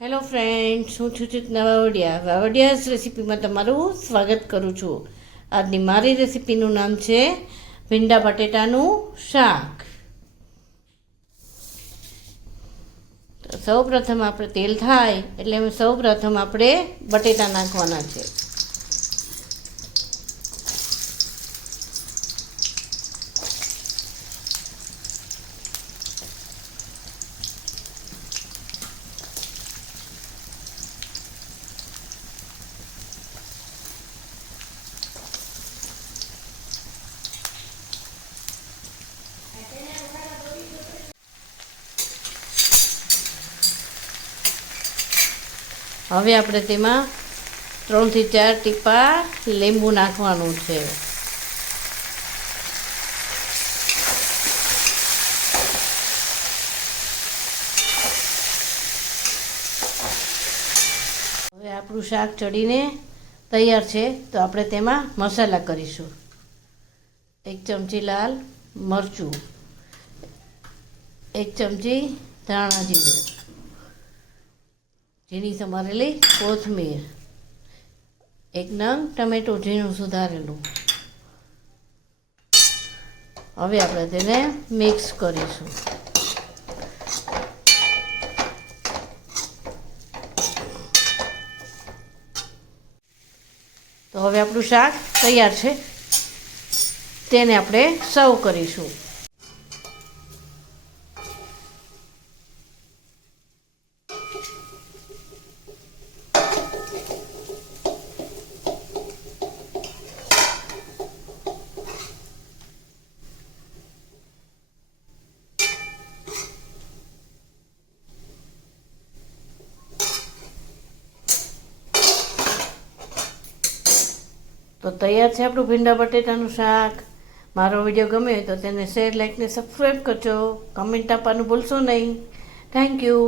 Hello friends, હું છું ચેતના વાવડિયાસ રેસીપીમાં તમારું સ્વાગત કરું છું. આજની મારી રેસીપીનું નામ છે ભીંડા બટેટાનું શાક. સૌ પ્રથમ આપણે તેલ થાય એટલે સૌ પ્રથમ આપણે બટેટા નાખવાના છે. હવે આપણે તેમાં 3 થી 4 ટીપા લીંબુ નાખવાનું છે. હવે આપણું શાક ચડીને તૈયાર છે, તો આપણે તેમાં મસાલા કરીશું. 1 ચમચી લાલ મરચું, 1 ચમચી ધાણા જીરું, ઝીણી સમારેલી કોથમીર, 1 નંગ ટમેટું ઝીણું સુધારેલું. હવે આપણે તેને મિક્સ કરીશું. તો હવે આપણું શાક તૈયાર છે, તેને આપણે સર્વ કરીશું. તો તૈયાર છે આપણું ભીંડા બટેટાનું શાક. મારો વિડીયો ગમે તો તેને શેર, લાઈક ને સબસ્ક્રાઈબ કરજો. કમેન્ટ આપવાનું ભૂલશો નહીં. Thank you.